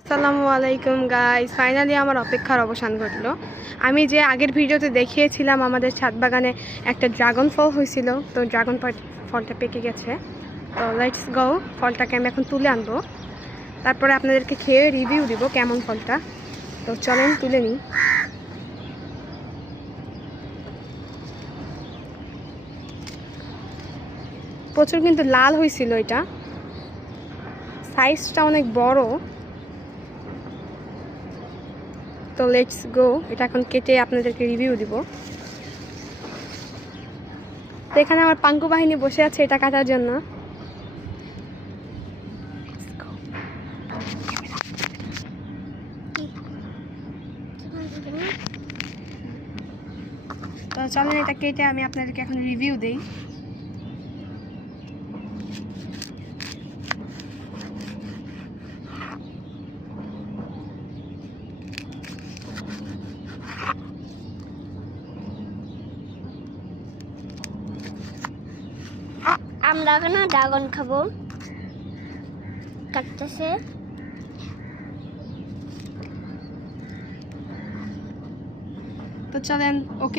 আসসালামু আলাইকুম guys, finally আমার অপেক্ষার অবসান ঘটল। আমি যে আগের ভিডিওতে দেখিয়েছিলাম আমাদের ছাদ বাগানে একটা ড্রাগন ফল হয়েছিল, তো ড্রাগন ফলটা পেকে গেছে। তো লেটস গো, ফলটাকে আমি এখন তুলে আনবো, তারপরে আপনাদেরকে খেয়ে রিভিউ দিব কেমন ফলটা। তো চলেন তুলে নিই। প্রচুর কিন্তু লাল হয়েছিল, এটা সাইজটা অনেক বড়। তো লেটস গো, এটা এখন কেটে আপনাদেরকে রিভিউ দিব। তো এখানে আমার পাঙ্কু বাহিনী বসে আছে এটা কাটার জন্য। তো চলেন এটা কেটে আমি আপনাদেরকে এখন রিভিউ দেই। আমরা এখন ড্রাগন খাবো, কাটতেছে। তো চলেন ওকে।